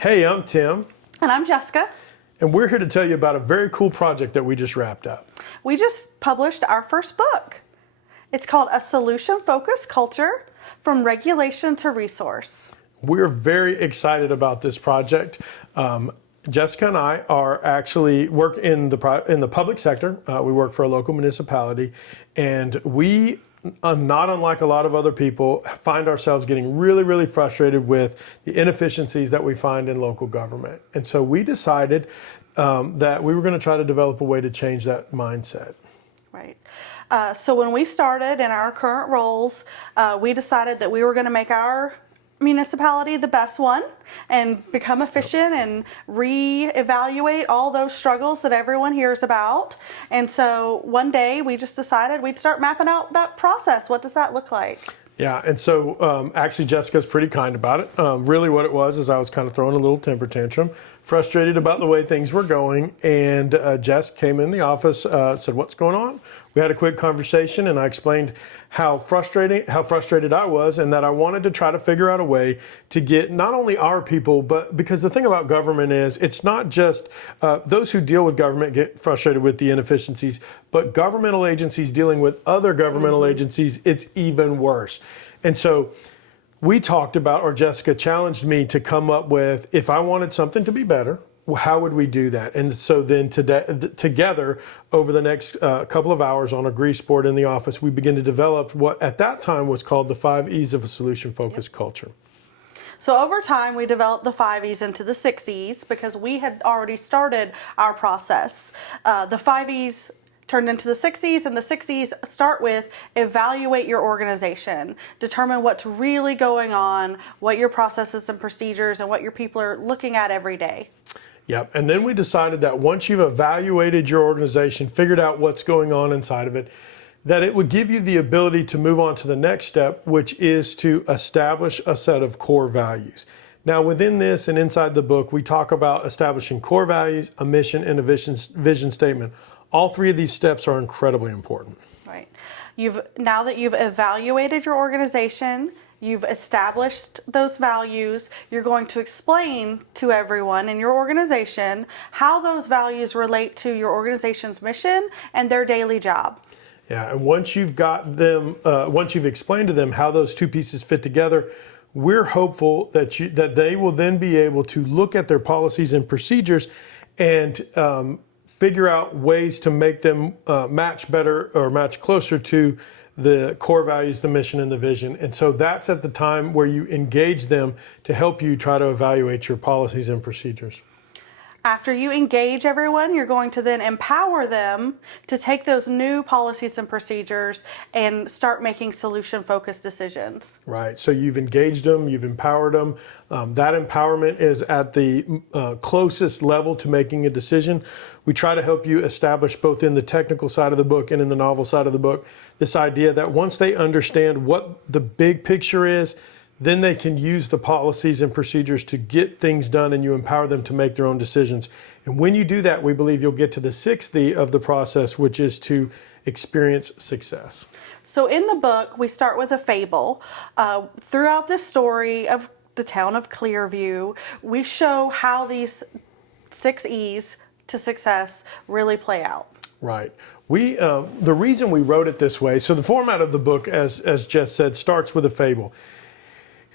Hey, I'm Tim, And I'm Jessica. and we're here to tell you about a very cool project that we just wrapped up. We just published our first book. It's called A Solution-Focused Culture, From Regulation to Resource. We're very excited about this project. Jessica and I are actually work in the public sector. We work for a local municipality, and we, not unlike a lot of other people, find ourselves getting really frustrated with the inefficiencies that we find in local government. And so we decided that we were going to try to develop a way to change that mindset. Right. So when we started in our current roles, we decided that we were going to make our municipality the best one and become efficient and reevaluate all those struggles that everyone hears about. And so one day we just decided we'd start mapping out that process. What does that look like? Yeah, and so actually Jessica's pretty kind about it. Really what it was is I was kind of throwing a little temper tantrum, frustrated about the way things were going, and Jess came in the office, said, "What's going on?" We had a quick conversation, and I explained how frustrated I was, and that I wanted to try to figure out a way to get not only our people, but because the thing about government is it's not just those who deal with government get frustrated with the inefficiencies, but governmental agencies dealing with other governmental agencies, it's even worse. And so we talked about, or Jessica challenged me to come up with, if I wanted something to be better, how would we do that? And so then together, over the next couple of hours on a grease board in the office, we begin to develop what at that time was called the 5 E's of a solution-focused culture. So over time, we developed the 5 E's into the 6 E's because we had already started our process. The 5 E's turned into the 6 E's, and the 6 E's start with evaluate your organization. Determine what's really going on, what your processes and procedures and what your people are looking at every day. Yep, and then we decided that once you've evaluated your organization, figured out what's going on inside of it, that it would give you the ability to move on to the next step, which is to establish a set of core values. Now, within this and inside the book, we talk about establishing core values, a mission, and a vision statement. All 3 of these steps are incredibly important. Right. Now that you've evaluated your organization, you've established those values, you're going to explain to everyone in your organization how those values relate to your organization's mission and their daily job. Yeah, and once you've got them, once you've explained to them how those 2 pieces fit together, we're hopeful that they will then be able to look at their policies and procedures and figure out ways to make them match better or match closer to the core values, the mission, and the vision. And so that's at the time where you engage them to help you try to evaluate your policies and procedures. After you engage everyone, you're going to then empower them to take those new policies and procedures and start making solution-focused decisions. Right. So you've engaged them, you've empowered them. That empowerment is at the closest level to making a decision. We try to help you establish, both in the technical side of the book and in the novel side of the book, this idea that once they understand what the big picture is, then they can use the policies and procedures to get things done, and you empower them to make their own decisions. And when you do that, we believe you'll get to the 6th E of the process, which is to experience success. So in the book, we start with a fable. Throughout this story of the town of Clearview, we show how these 6 E's to success really play out. Right. The reason we wrote it this way, so the format of the book, as Jess said, starts with a fable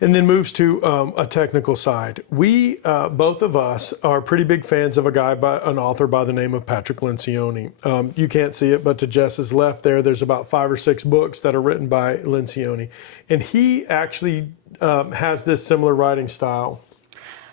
and then moves to a technical side. We, both of us, are pretty big fans of an author by the name of Patrick Lencioni. You can't see it, but to Jess's left there, there's about 5 or 6 books that are written by Lencioni. And he actually has this similar writing style.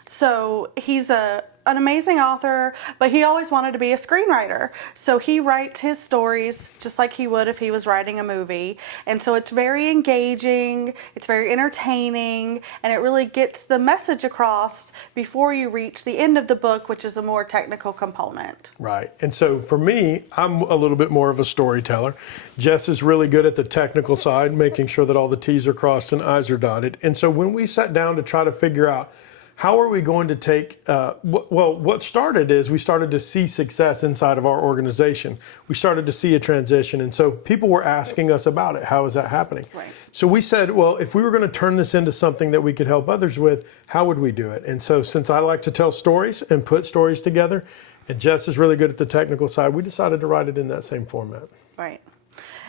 So he's an amazing author, but he always wanted to be a screenwriter. So he writes his stories just like he would if he was writing a movie. And so it's very engaging, it's very entertaining, and it really gets the message across before you reach the end of the book, which is a more technical component. Right. And so for me, I'm a little bit more of a storyteller. Jess is really good at the technical side, making sure that all the T's are crossed and I's are dotted. And so when we sat down to try to figure out how are we going to take, what started is we started to see success inside of our organization. We started to see a transition. And so people were asking us about it. How is that happening? Right. So we said, well, if we were going to turn this into something that we could help others with, how would we do it? And so since I like to tell stories and put stories together, and Jess is really good at the technical side, we decided to write it in that same format. Right.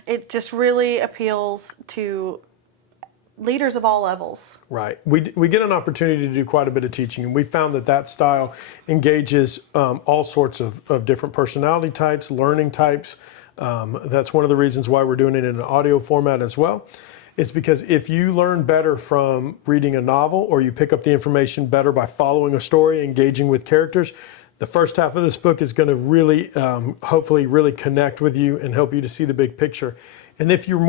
It just really appeals to leaders of all levels. Right. We get an opportunity to do quite a bit of teaching, and we found that style engages all sorts of different personality types, learning types. That's one of the reasons why we're doing it in an audio format as well. It's because if you learn better from reading a novel, or you pick up the information better by following a story, engaging with characters, the first half of this book is going to really, hopefully really connect with you and help you to see the big picture. And if you're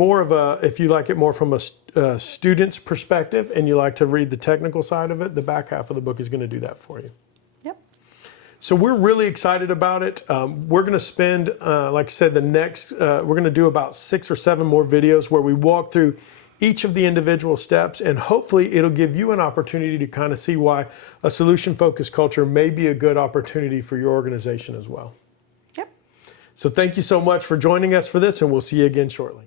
if you like it more from a student's perspective and you like to read the technical side of it, the back half of the book is going to do that for you. Yep. So we're really excited about it. We're going to spend, like I said, we're going to do about 6 or 7 more videos where we walk through each of the individual steps, and hopefully it'll give you an opportunity to kind of see why a solution-focused culture may be a good opportunity for your organization as well. Yep. So thank you so much for joining us for this, and we'll see you again shortly.